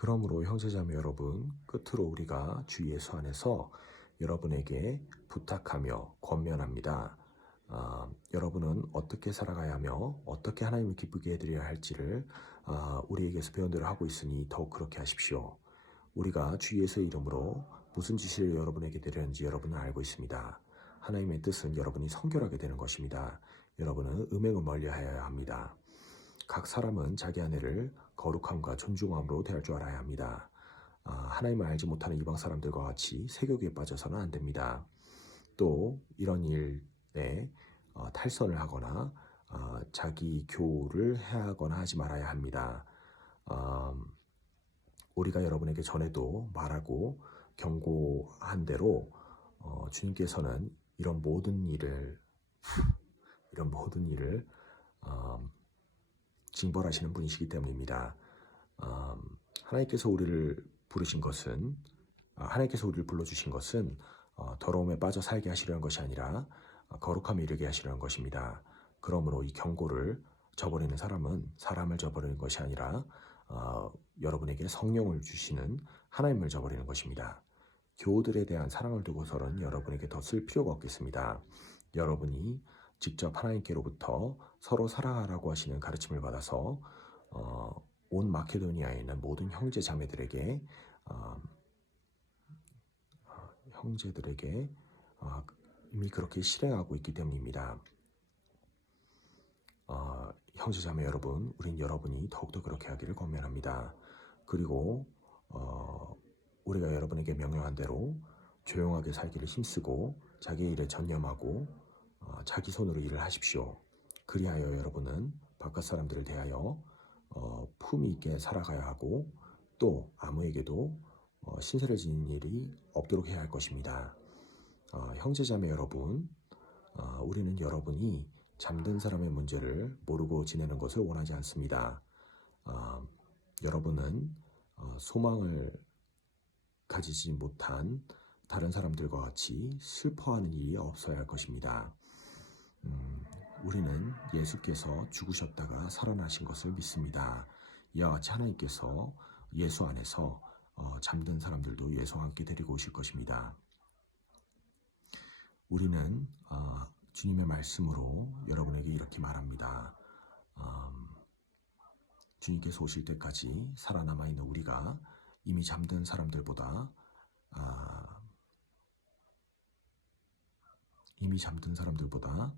그러므로 형제자매 여러분, 끝으로 우리가 주 예수 안에서 여러분에게 부탁하며 권면합니다. 아, 여러분은 어떻게 살아가야 하며 어떻게 하나님을 기쁘게 해드려야 할지를 아, 우리에게서 배운대로 하고 있으니 더욱 그렇게 하십시오. 우리가 주 예수의 이름으로 무슨 지시를 여러분에게 드리는지 여러분은 알고 있습니다. 하나님의 뜻은 여러분이 성결하게 되는 것입니다. 여러분은 음행을 멀리하여야 합니다. 각 사람은 자기 아내를 거룩함과 존중함으로 대할 줄 알아야 합니다. 아, 하나님을 알지 못하는 이방 사람들과 같이 세교에 빠져서는 안 됩니다. 또 이런 일에 어, 탈선을 하거나 어, 자기 교를 해하거나 하지 말아야 합니다. 음, 우리가 여러분에게 전에도 말하고 경고한 대로 어, 주님께서는 이런 모든 일을 이런 모든 일을 음, 징벌하시는 분이시기 때문입니다. 음, 하나님께서 우리를 부르신 것은 아, 하나님께서 우리를 불러주신 것은 어, 더러움에 빠져 살게 하시려는 것이 아니라 어, 거룩함에 이르게 하시려는 것입니다. 그러므로 이 경고를 저버리는 사람은 사람을 저버리는 것이 아니라 어, 여러분에게 성령을 주시는 하나님을 저버리는 것입니다. 교우들에 대한 사랑을 두고서는 여러분에게 더 쓸 필요가 없겠습니다. 여러분이 직접 하나님께로부터 서로 사랑하라고 하시는 가르침을 받아서 어, 온 마케도니아에 있는 모든 형제 자매들에게 어, 어, 형제들에게 어, 이미 그렇게 실행하고 있기 때문입니다. 어, 형제 자매 여러분, 우린 여러분이 더욱더 그렇게 하기를 권면합니다. 그리고 어, 우리가 여러분에게 명령한 대로 조용하게 살기를 힘쓰고 자기 일에 전념하고 어, 자기 손으로 일을 하십시오. 그리하여 여러분은 바깥 사람들을 대하여 어, 품위 있게 살아가야 하고 또 아무에게도 어, 신세를 지는 일이 없도록 해야 할 것입니다. 어, 형제자매 여러분, 어, 우리는 여러분이 잠든 사람의 문제를 모르고 지내는 것을 원하지 않습니다. 어, 여러분은 어, 소망을 가지지 못한 다른 사람들과 같이 슬퍼하는 일이 없어야 할 것입니다. 음, 우리는 예수께서 죽으셨다가 살아나신 것을 믿습니다. 이와 같이 하나님께서 예수 안에서 어, 잠든 사람들도 예수와 함께 데리고 오실 것입니다. 우리는 어, 주님의 말씀으로 여러분에게 이렇게 말합니다. 음, 주님께서 오실 때까지 살아남아 있는 우리가 이미 잠든 사람들보다 아, 이미 잠든 사람들보다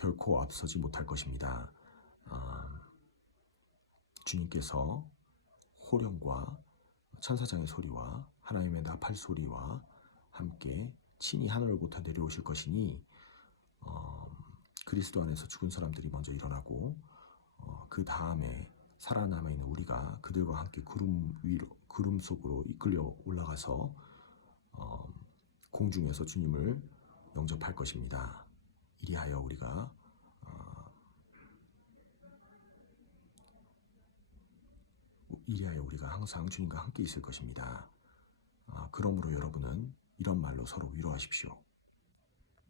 결코 앞서지 못할 것입니다. 아, 주님께서 호령과 천사장의 소리와 하나님의 나팔 소리와 함께 친히 하늘로부터 내려오실 것이니 어, 그리스도 안에서 죽은 사람들이 먼저 일어나고 어, 그 다음에 살아남아 있는 우리가 그들과 함께 구름 위로 구름 속으로 이끌려 올라가서 어, 공중에서 주님을 영접할 것입니다. 이리하여 우리가 어, 이리하여 우리가 항상 주님과 함께 있을 것입니다. 아, 그러므로 여러분은 이런 말로 서로 위로하십시오.